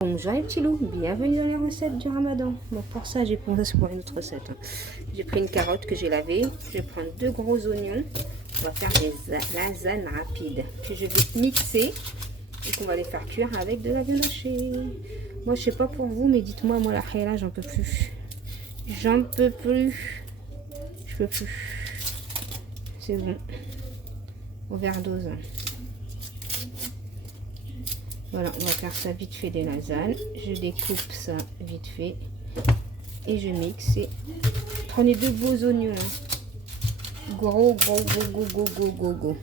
Bonjour les petits loups, bienvenue dans les recettes du ramadan. Bon, pour ça, j'ai pensé, c'est pour une autre recette. J'ai pris une carotte que j'ai lavée, je vais prendre 2 gros oignons, on va faire des lasagnes rapides. Puis je vais mixer et qu'on va les faire cuire avec de la viande hachée. Moi, je sais pas pour vous, mais dites-moi, moi la khaïla, j'en peux plus. J'en peux plus. Je peux plus. C'est bon. Overdose. Voilà, on va faire ça vite fait des lasagnes. Je découpe ça vite fait et je mixe. Et prenez 2 beaux oignons. Hein. Gros, go.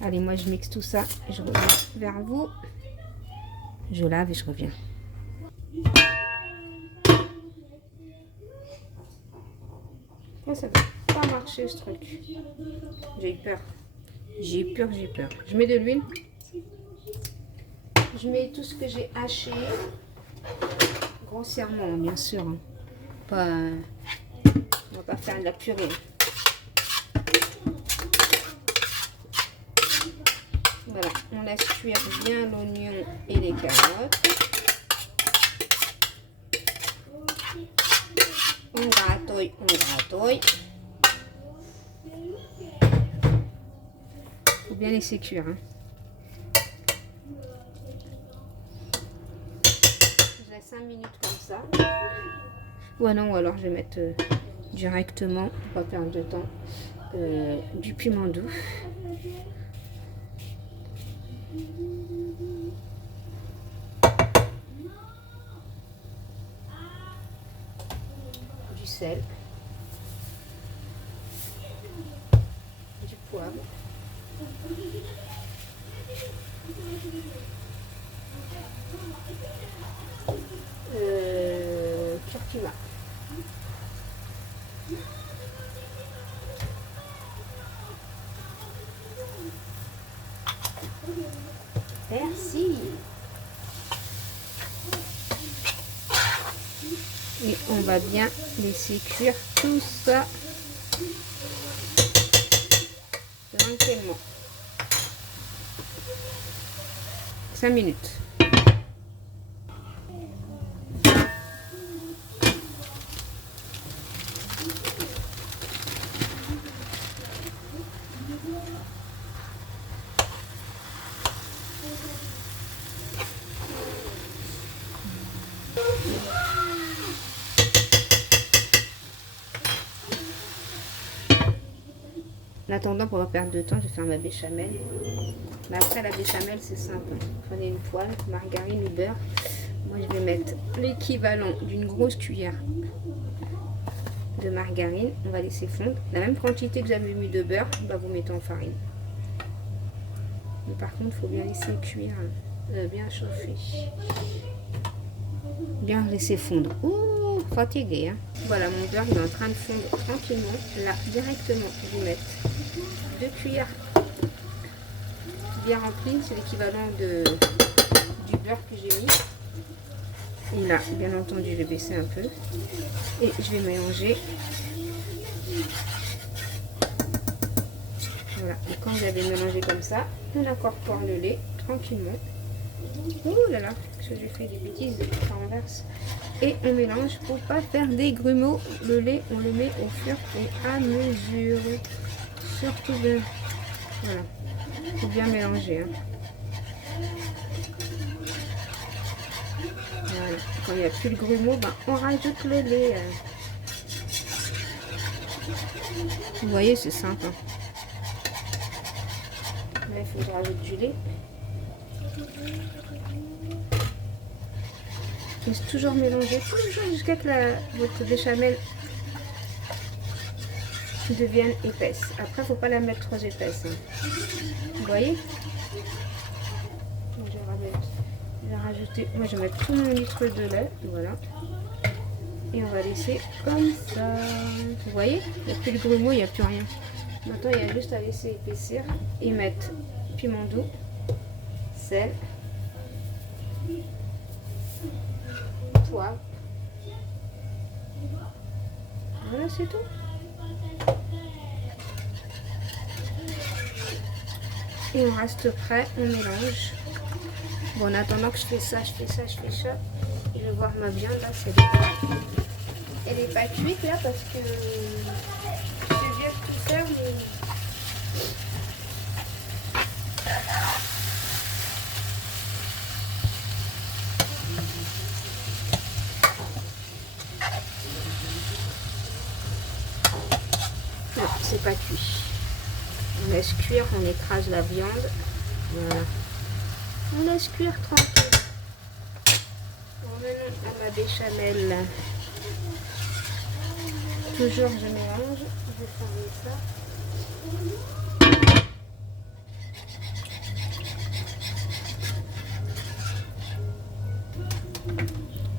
Allez, moi je mixe tout ça et je reviens vers vous. Je lave et je reviens. Oh, ça va pas marcher ce truc. J'ai eu peur. J'ai peur. Je mets de l'huile. Je mets tout ce que j'ai haché. Grossièrement, bien sûr. Hein. Pas, on va pas faire de la purée. Voilà, on laisse cuire bien l'oignon et les carottes. On gratouille. Faut bien laisser cuire. Hein. Je laisse 5 minutes comme ça. Ouais, non, ou alors je vais mettre directement, pour pas perdre de temps, du piment doux. Du sel. Du poivre. Curcuma. Merci. Et on va bien laisser cuire tout ça tranquillement. 5 minutes. En attendant, pour ne pas perdre de temps, je vais faire ma béchamel. Mais après, la béchamel, c'est simple. Prenez une poêle, margarine ou beurre. Moi, je vais mettre l'équivalent d'une grosse cuillère de margarine. On va laisser fondre. La même quantité que j'avais mis de beurre, bah, vous mettez en farine. Mais par contre, il faut bien laisser cuire, bien chauffer. Bien laisser fondre. Ouh, fatigué, hein. Voilà, mon beurre il est en train de fondre tranquillement. Là, directement, je vais mettre 2 cuillères bien remplies. C'est l'équivalent du beurre que j'ai mis. Et là, bien entendu, je vais baisser un peu. Et je vais mélanger. Voilà, et quand vous avez mélangé comme ça, on incorpore le lait tranquillement. Ouh là là, que j'ai fait des bêtises, ça renverse. Et on mélange pour pas faire des grumeaux. Le lait, on le met au fur et à mesure. Surtout bien. Voilà, faut bien mélanger. Hein. Voilà. Quand il n'y a plus le grumeau, ben, on rajoute le lait. Vous voyez, c'est simple. Hein. Là, il faut que je rajoute du lait. Et toujours mélanger, toujours jusqu'à que votre béchamel devienne épaisse. Après, il ne faut pas la mettre trop épaisse. Hein. Vous voyez? Donc, je vais rajouter, moi je vais mettre tout mon litre de lait, voilà. Et on va laisser comme ça. Vous voyez? Il n'y a plus le grumeau, il n'y a plus rien. Maintenant, il y a juste à laisser épaissir et mettre piment doux, sel, poivre. Voilà, c'est tout. Et on reste prêt, on mélange. Bon, en attendant que je fais ça, je vais voir ma viande là, elle est pas cuite là parce que je viens de tout faire, mais non, c'est pas cuit. On laisse cuire, on écrase la viande. Voilà. On laisse cuire tranquille. Revenons à ma béchamel. Toujours je mélange. Je vais fermer ça.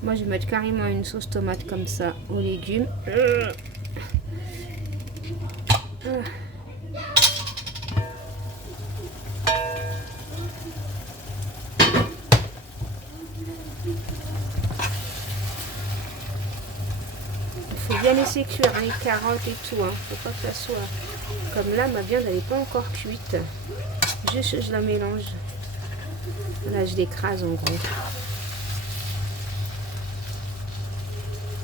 Moi je vais mettre carrément une sauce tomate comme ça aux légumes. Il faut bien laisser cuire les carottes et tout. Faut pas que ça soit comme là. Ma viande elle n'est pas encore cuite. Juste je la mélange. Là je l'écrase en gros.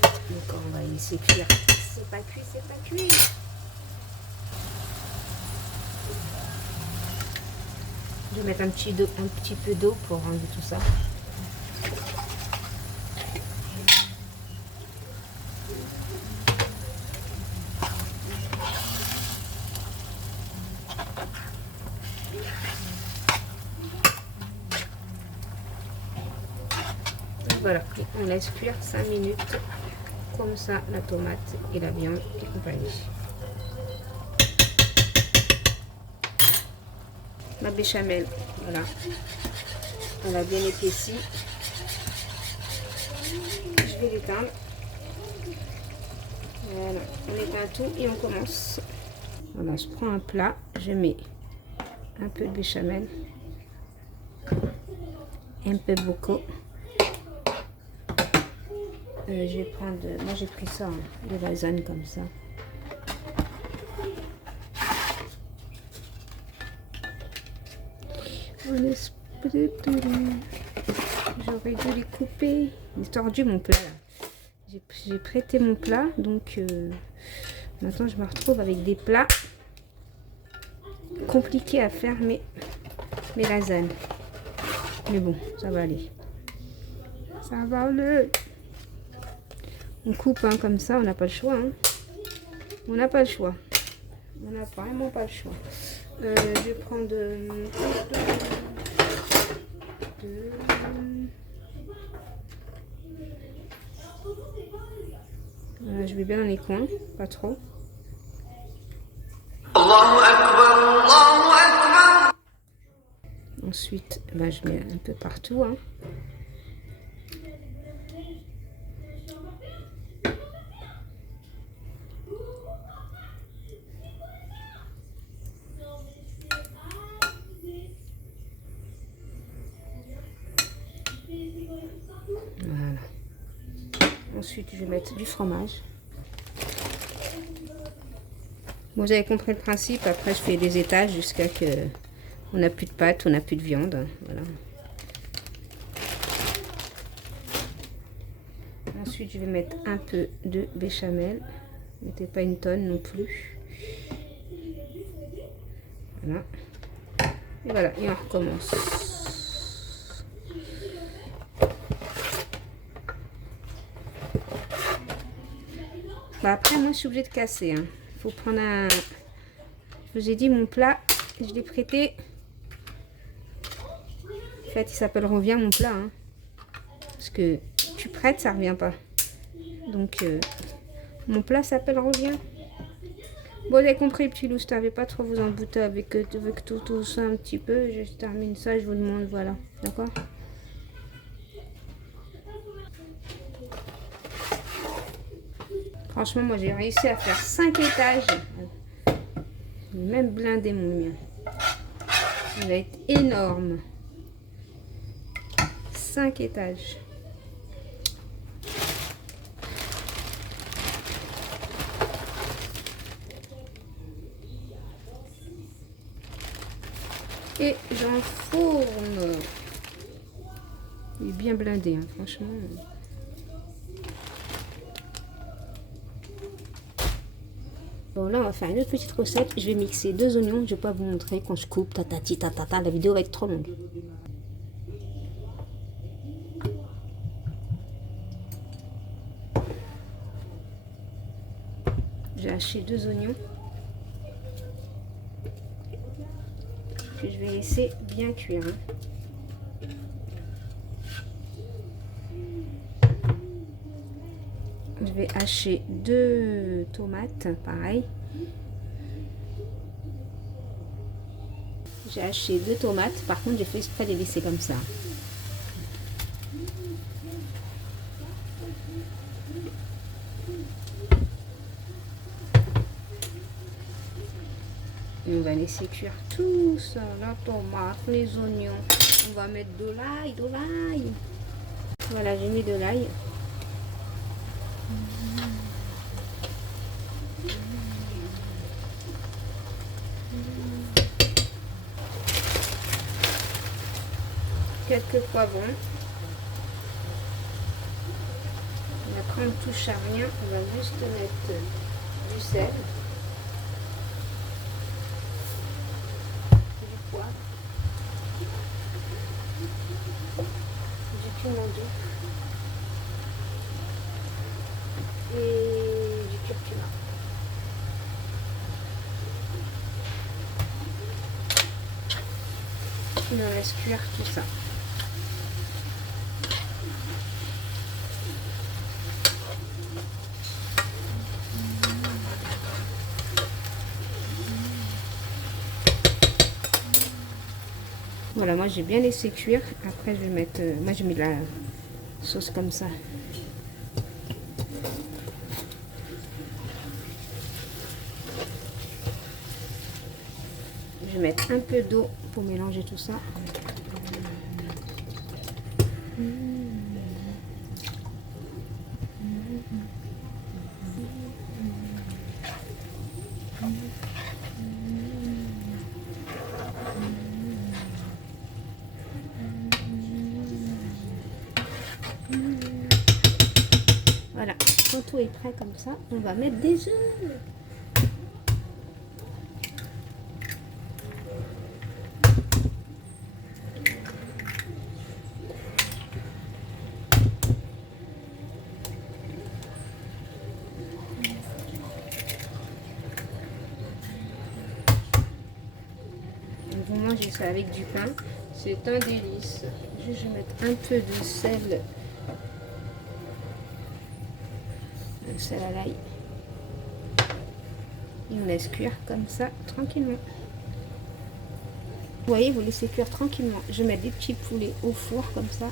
Donc on va laisser cuire. C'est pas cuit, c'est pas cuit. Je vais mettre un petit peu d'eau pour rendre tout ça. Voilà, on laisse cuire 5 minutes, comme ça, la tomate et la viande et compagnie. Ma béchamel, voilà, elle a bien épaissi. Je vais l'éteindre. Voilà, on éteint tout et on commence. Voilà, je prends un plat, je mets un peu de béchamel, un peu beaucoup. Je vais prendre, moi j'ai pris ça, de lasagne comme ça. J'aurais dû les couper. Il est tordu mon plat là. J'ai prêté mon plat, donc maintenant je me retrouve avec des plats compliqués à faire, mes lasagnes. Mais bon, ça va aller. Ça va aller. On coupe comme ça, on n'a pas le choix. On n'a pas le choix. On n'a vraiment pas le choix. Je vais prendre je vais bien dans les coins, pas trop. Allahu Akbar, Allahu Akbar. Ensuite, je mets un peu partout. Voilà. Ensuite, je vais mettre du fromage. Bon, vous avez compris le principe. Après, je fais des étages jusqu'à que on n'a plus de pâte, on n'a plus de viande. Voilà. Ensuite, je vais mettre un peu de béchamel. Mettez pas une tonne non plus. Voilà. Et voilà, et on recommence. Après, moi, je suis obligée de casser. Faut prendre un... Je vous ai dit, mon plat, je l'ai prêté. En fait, il s'appelle revient mon plat. Parce que tu prêtes, ça revient pas. Donc, mon plat s'appelle revient. Bon, vous avez compris, petit loup, je ne vais pas trop vous embouter avec tout ça un petit peu. Je termine ça, je vous demande, voilà. D'accord? Franchement, moi, j'ai réussi à faire 5 étages. J'ai même blindé mon mien. Il va être énorme. 5 étages. Et j'enfourne. Il est bien blindé, hein, franchement. Bon, là, on va faire une autre petite recette. Je vais mixer 2 oignons. Je ne vais pas vous montrer quand je coupe. Tatati, tatata. La vidéo va être trop longue. J'ai haché 2 oignons. Que je vais laisser bien cuire. Hein. Je vais hacher 2 tomates, pareil. J'ai haché 2 tomates, par contre j'ai fait exprès de les laisser comme ça. Et on va laisser cuire tout ça, la tomate, les oignons. On va mettre de l'ail, de l'ail. Voilà, j'ai mis de l'ail. Quelques poivrons. Et après on ne touche à rien, on va juste mettre du sel, du poivre, du piment doux et du curcuma. Et on laisse cuire tout ça. Voilà, moi j'ai bien laissé cuire. Après je vais mettre, moi j'ai mis de la sauce comme ça. Je vais mettre un peu d'eau pour mélanger tout ça. Voilà, quand tout est prêt comme ça, on va mettre des œufs. Vous mangez ça avec du pain, c'est un délice. Je vais mettre un peu de sel. Le sel à l'ail. Et on laisse cuire comme ça, tranquillement. Vous voyez, vous laissez cuire tranquillement. Je mets des petits poulets au four, comme ça.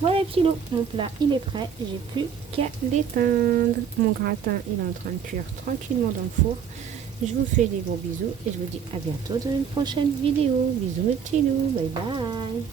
Voilà les petits lots, mon plat il est prêt, j'ai plus qu'à l'éteindre. Mon gratin il est en train de cuire tranquillement dans le four. Je vous fais des gros bisous et je vous dis à bientôt dans une prochaine vidéo. Bisous mes petits loups, bye bye.